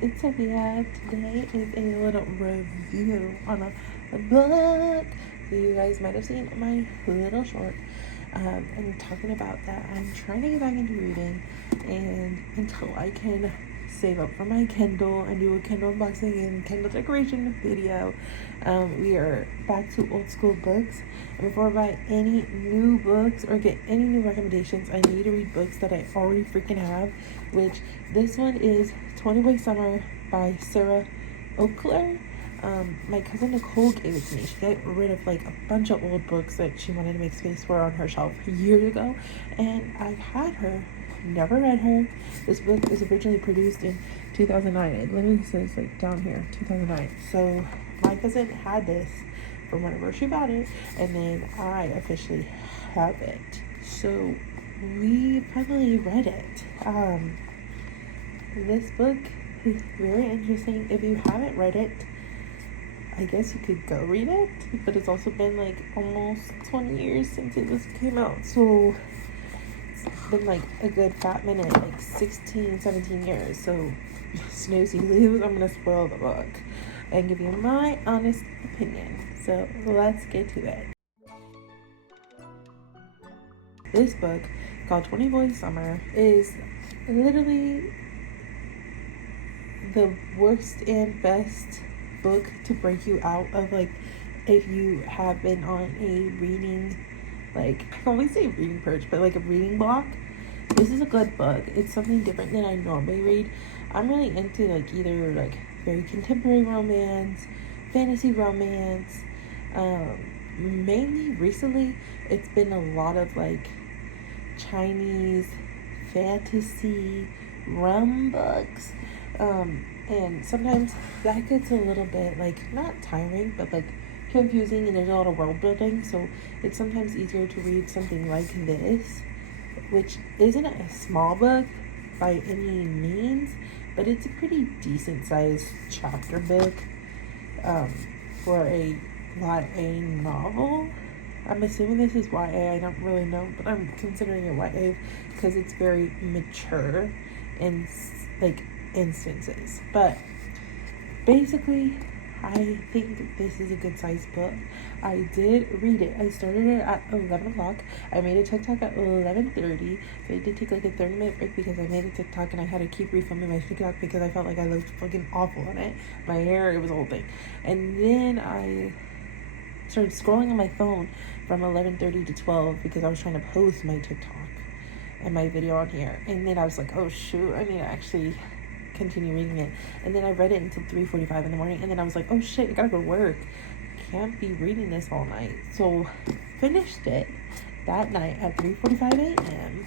it's Sophia. Today is a little review on a book. So you guys might have seen my little short. And talking about that, I'm trying to get back into reading, and until I can save up for my Kindle and do a Kindle unboxing and Kindle decoration video, we are back to old school books. And before I buy any new books or get any new recommendations, I need to read books that I already freaking have, which this one is 20 Boy Summer by Sarah Oakler. My cousin Nicole gave it to me. She got rid of like a bunch of old books that she wanted to make space for on her shelf years ago, and I've had her, never read her. This book was originally produced in 2009. It literally says like down here 2009. So my cousin had this from whenever she bought it, and then I officially have it. So we finally read it. This book is very interesting. If you haven't read it, I guess you could go read it, but it's also been like almost 20 years since it came out, so it's been like a good fat minute, like 16, 17 years, so snooze you lose. I'm gonna spoil the book and give you my honest opinion, so let's get to it. This book, called 20 Boy Summer, is literally the worst and best book to break you out of, like, if you have been on a reading, like, I can always say reading purge, but like a reading block. This is a good book. It's something different than I normally read. I'm really into like either like very contemporary romance, fantasy romance. Mainly recently it's been a lot of like Chinese fantasy rum books. And sometimes that gets a little bit, like, not tiring, but, like, confusing, and there's a lot of world building, so it's sometimes easier to read something like this, which isn't a small book by any means, but it's a pretty decent-sized chapter book, for a YA novel. I'm assuming this is YA, I don't really know, but I'm considering it YA because it's very mature in, like, instances. But basically, I think this is a good sized book. I did read it. I started it at 11 o'clock. I made a TikTok at 11:30. So I did take like a 30-minute break because I made a TikTok and I had to keep refilming my TikTok because I felt like I looked fucking awful on it. My hair, it was a whole thing. And then I started scrolling on my phone from 11:30 to 12 because I was trying to post my TikTok and my video on here. And then I was like, oh shoot, I need to actually continue reading it. And then I read it until 3:45 in the morning, and then I was like, oh shit, I gotta go to work, can't be reading this all night. So finished it that night at 3:45 a.m.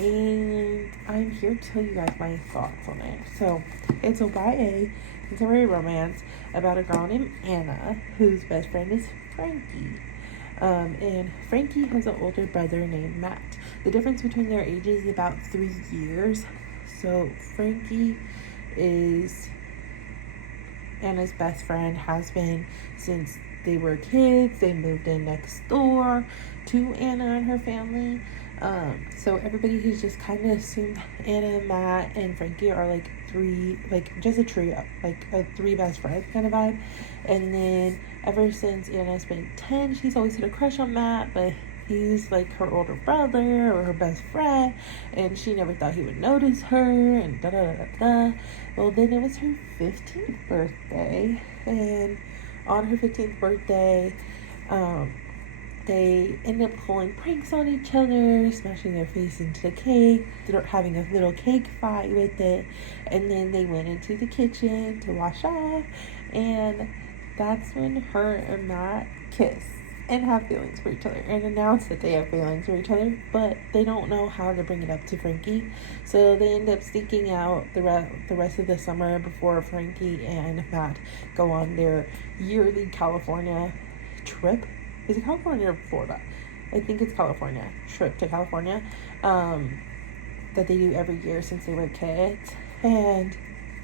and I'm here to tell you guys my thoughts on it. So it's a YA contemporary romance about a girl named Anna whose best friend is Frankie. And Frankie has an older brother named Matt. The difference between their ages is about 3 years. So Frankie is Anna's best friend, has been since they were kids. They moved in next door to Anna and her family. So everybody has just kind of assumed Anna, Matt, and Frankie are like just a trio, like a 3 best friends kind of vibe. And then ever since Anna's been 10, she's always had a crush on Matt, but he's like her older brother or her best friend, and she never thought he would notice her, and da da da da. Well, then it was her 15th birthday, and on her 15th birthday, they ended up pulling pranks on each other, smashing their face into the cake, having a little cake fight with it, and then they went into the kitchen to wash off, and that's when her and Matt kissed and have feelings for each other and announce that they have feelings for each other, but they don't know how to bring it up to Frankie. So they end up sneaking out the rest of the summer before Frankie and Matt go on their yearly California trip. Is it California or Florida? I think it's California. Trip to California, that they do every year since they were kids. And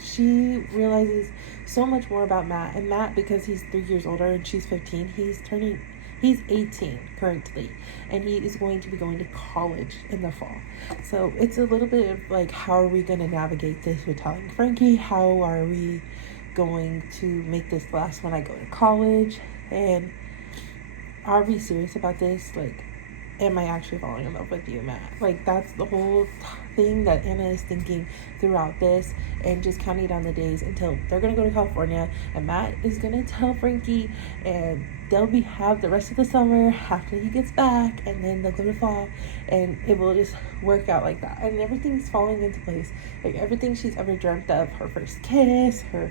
she realizes so much more about Matt. And Matt, because he's 3 years older and she's 15, he's turning He's 18 currently, and he is going to be going to college in the fall. So it's a little bit of like, how are we going to navigate this with telling Frankie? How are we going to make this last when I go to college? And are we serious about this? Like, am I actually falling in love with you, Matt? Like, that's the whole thing that Anna is thinking throughout this, and just counting down the days until they're gonna go to California, and Matt is gonna tell Frankie, and they'll have the rest of the summer after he gets back, and then they'll go to fall, and it will just work out like that. And everything's falling into place. Like, everything she's ever dreamt of, her first kiss, her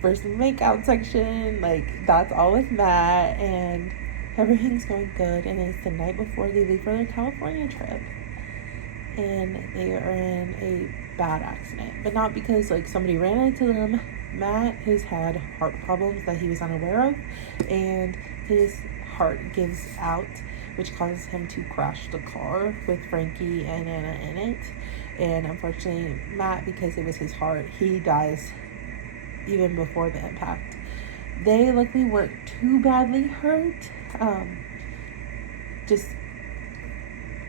first makeout section, like, that's all with Matt, and everything's going good. And it's the night before they leave for their California trip, and they are in a bad accident, but not because like somebody ran into them. Matt has had heart problems that he was unaware of, and his heart gives out, which causes him to crash the car with Frankie and Anna in it. And unfortunately, Matt, because it was his heart, he dies even before the impact. They luckily weren't too badly hurt, just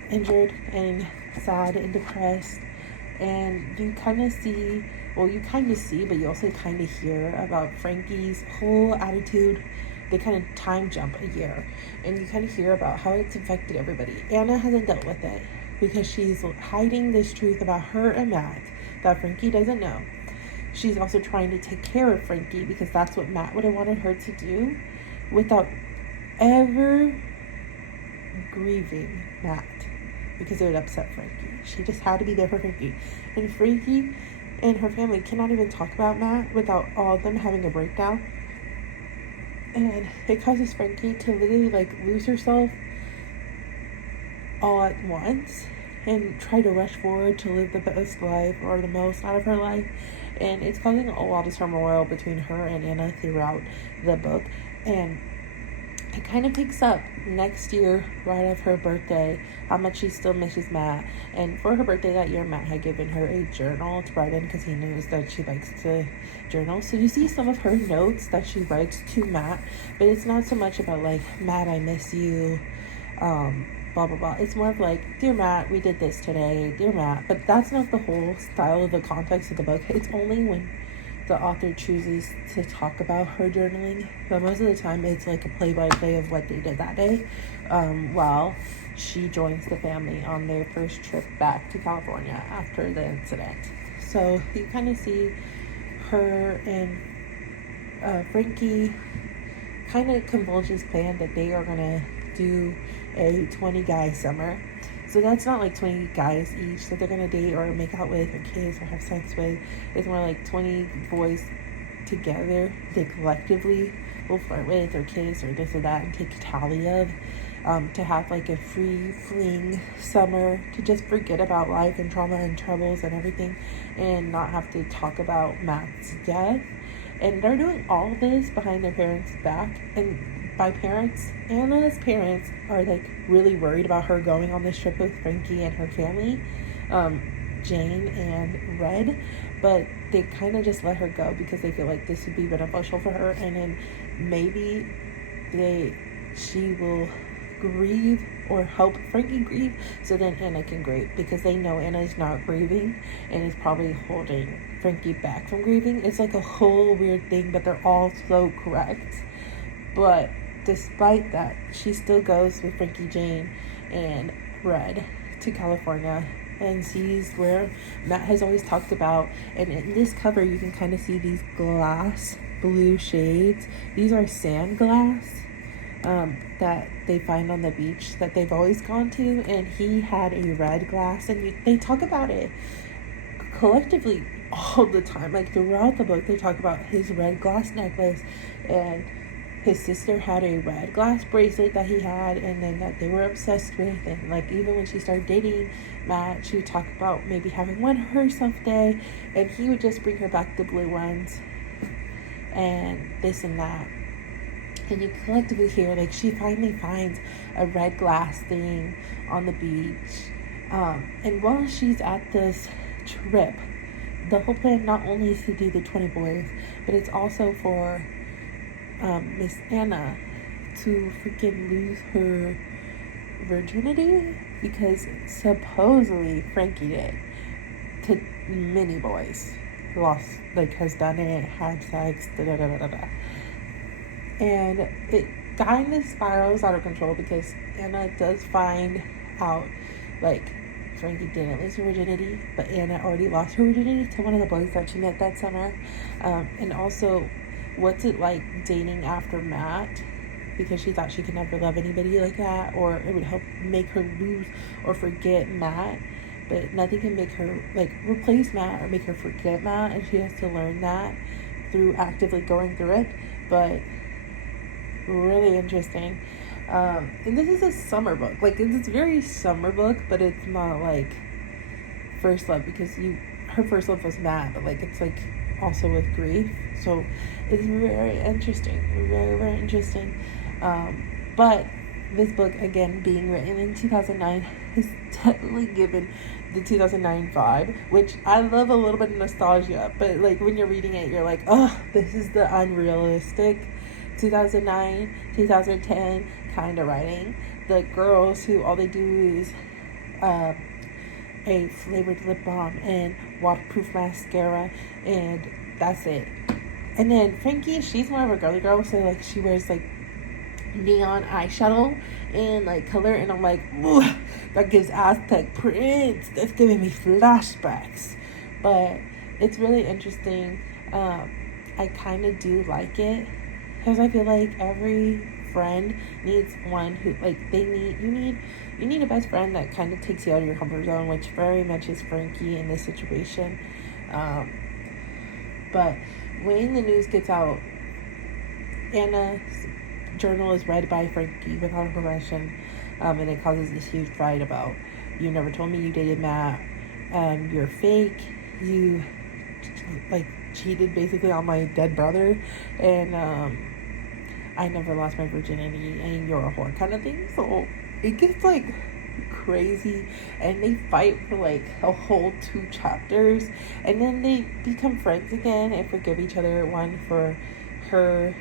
injured and sad and depressed. And you kind of see, but you also kind of hear about Frankie's whole attitude. They kind of time jump a year, and you kind of hear about how it's affected everybody. Anna hasn't dealt with it because she's hiding this truth about her and Matt that Frankie doesn't know. She's also trying to take care of Frankie because that's what Matt would have wanted her to do, without ever grieving Matt, because it would upset Frankie. She just had to be there for Frankie. And Frankie and her family cannot even talk about Matt without all of them having a breakdown. And it causes Frankie to literally like lose herself all at once and try to rush forward to live the best life or the most out of her life. And it's causing a lot of turmoil between her and Anna throughout the book. And it kind of picks up next year, right after her birthday, how much she still misses Matt. And for her birthday that year, Matt had given her a journal to write in because he knows that she likes to journal. So you see some of her notes that she writes to Matt, but it's not so much about like, Matt, I miss you, blah, blah, blah. It's more of like, dear Matt, we did this today, dear Matt. But that's not the whole style of the context of the book. It's only when the author chooses to talk about her journaling, but most of the time it's like a play-by-play of what they did that day, while she joins the family on their first trip back to California after the incident. So you kind of see her and Frankie kind of convulge this plan that they are gonna do a 20-guy summer. So that's not like 20 guys each that they're going to date or make out with or kiss or have sex with. It's more like 20 boys together they collectively will flirt with or kiss or this or that and take a tally of, to have like a free fling summer, to just forget about life and trauma and troubles and everything and not have to talk about Matt's death. And they're doing all this behind their parents' back. And by parents, Anna's parents are like really worried about her going on this trip with Frankie and her family, Jane and Red, but they kind of just let her go because they feel like this would be beneficial for her, and then maybe she will grieve or help Frankie grieve, so then Anna can grieve, because they know Anna is not grieving and is probably holding Frankie back from grieving. It's like a whole weird thing, but they're all so correct. But despite that, she still goes with Frankie, Jane, and Red to California and sees where Matt has always talked about. And in this cover, you can kind of see these glass blue shades. These are sand glass that they find on the beach that they've always gone to. And he had a red glass, and they talk about it collectively all the time. Like throughout the book, they talk about his red glass necklace, and his sister had a red glass bracelet that he had, and then that they were obsessed with. And like even when she started dating Matt, she would talk about maybe having one herself day, and he would just bring her back the blue ones and this and that. And you collectively hear like she finally finds a red glass thing on the beach, and while she's at this trip, the whole plan not only is to do the 20 boys, but it's also for Miss Anna to freaking lose her virginity because supposedly Frankie did to many boys. Has done it, had sex, da da da da da. And it kind of spirals out of control because Anna does find out, like, Frankie didn't lose her virginity, but Anna already lost her virginity to one of the boys that she met that summer. And also, what's it like dating after Matt? Because she thought she could never love anybody like that, or it would help make her lose or forget Matt. But nothing can make her, like, replace Matt or make her forget Matt, and she has to learn that through actively going through it. But really interesting. And this is a summer book. Like, it's a very summer book, but it's not, like, first love, because her first love was Matt, but, like, it's, like, also with grief. So it's very interesting. Very, very interesting. But this book, again, being written in 2009, is definitely given the 2009 vibe, which I love a little bit of nostalgia, but, like, when you're reading it, you're like, oh, this is the unrealistic 2009, 2010 kind of writing. The girls who all they do is a flavored lip balm and waterproof mascara, and that's it. And then Frankie, she's more of a girly girl, so, like, she wears, like, neon eyeshadow and, like, color, and I'm like, ooh, that gives Aztec prints. That's giving me flashbacks. But it's really interesting. I kind of do like it because I feel like every friend needs one who, like, you need a best friend that kind of takes you out of your comfort zone, which very much is Frankie in this situation. But when the news gets out, Anna's journal is read by Frankie without her permission, and it causes this huge fight about, you never told me you dated Matt, you're fake, you, like, cheated basically on my dead brother, and I never lost my virginity, and you're a whore kind of thing. So it gets, like, crazy, and they fight for, like, a whole 2 chapters, and then they become friends again and forgive each other, one for her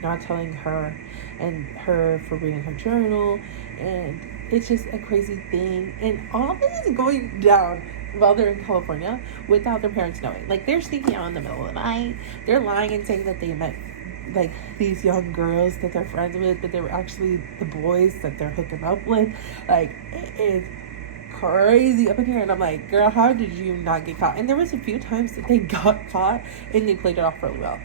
not telling her and her for reading her journal, and it's just a crazy thing. And all this is going down while they're in California without their parents knowing. Like, they're sneaking out in the middle of the night, they're lying and saying that they met, like, these young girls that they're friends with, but they were actually the boys that they're hooking up with. Like, it is crazy up in here, and I'm like, girl, how did you not get caught? And there was a few times that they got caught and they played it off really well.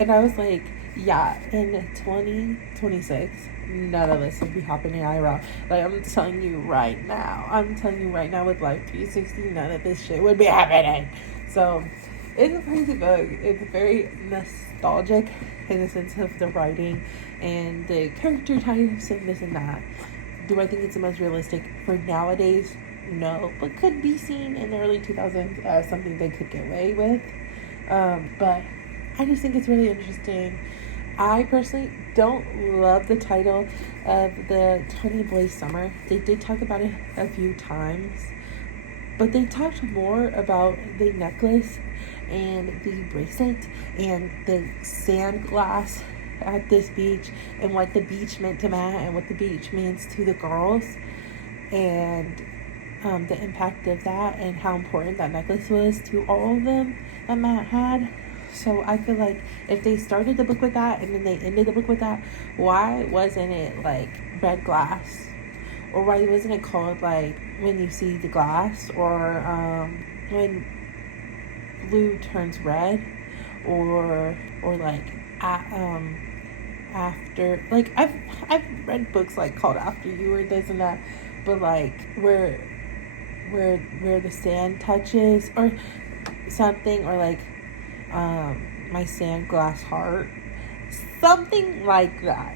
And I was like, yeah, in 2026, none of this would be happening IRL. Like, I'm telling you right now with Life 360, none of this shit would be happening. So it's a crazy book. It's very nostalgic in the sense of the writing and the character types and this and that. Do I think it's the most realistic for nowadays? No, but could be seen in the early 2000s as something they could get away with. But I just think it's really interesting. I personally don't love the title of the 20 Boys Summer. They did talk about it a few times, but they talked more about the necklace and the bracelet and the sand glass at this beach, and what the beach meant to Matt and what the beach means to the girls, and the impact of that, and how important that necklace was to all of them that Matt had. So I feel like if they started the book with that and then they ended the book with that, why wasn't it, like, red glass? Or why wasn't it called, like, when you see the glass, or when blue turns red, or like after, like, I've read books, like, called After You or this and that, but, like, where the sand touches or something, or like my sand glass heart, something like that.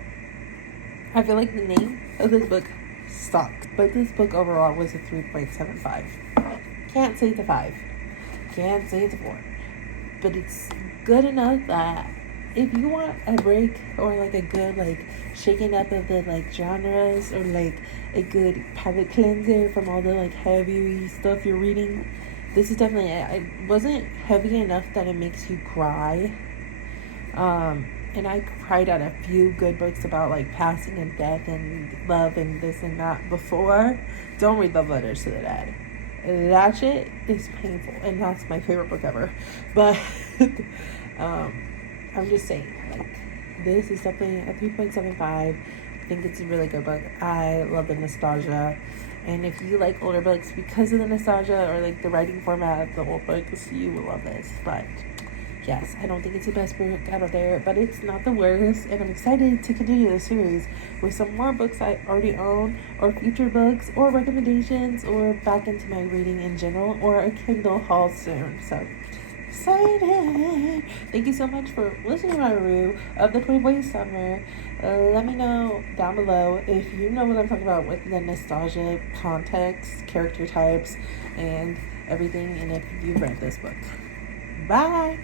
I feel like the name of this book sucked, but this book overall was a 3.75. Can't say it's a 5, can't say it's a 4, but it's good enough that if you want a break, or like a good, like, shaking up of the, like, genres, or like a good palate cleanser from all the, like, heavy stuff you're reading, this is definitely it. It wasn't heavy enough that it makes you cry. and I cried at a few good books about like passing and death and love and this and that before. Don't read Love Letters to the Dead. That shit is painful, and that's my favorite book ever. But I'm just saying, like, this is definitely a 3.75. I think it's a really good book. I love the nostalgia. And if you like older books because of the nostalgia or like the writing format of the old books, you will love this. But yes, I don't think it's the best book out of there, but it's not the worst. And I'm excited to continue the series with some more books I already own, or future books, or recommendations, or back into my reading in general, or a Kindle haul soon. So excited! Thank you so much for listening to my review of the Playboy Summer. Let me know down below if you know what I'm talking about with the nostalgia context, character types, and everything, and if you've read this book. Bye!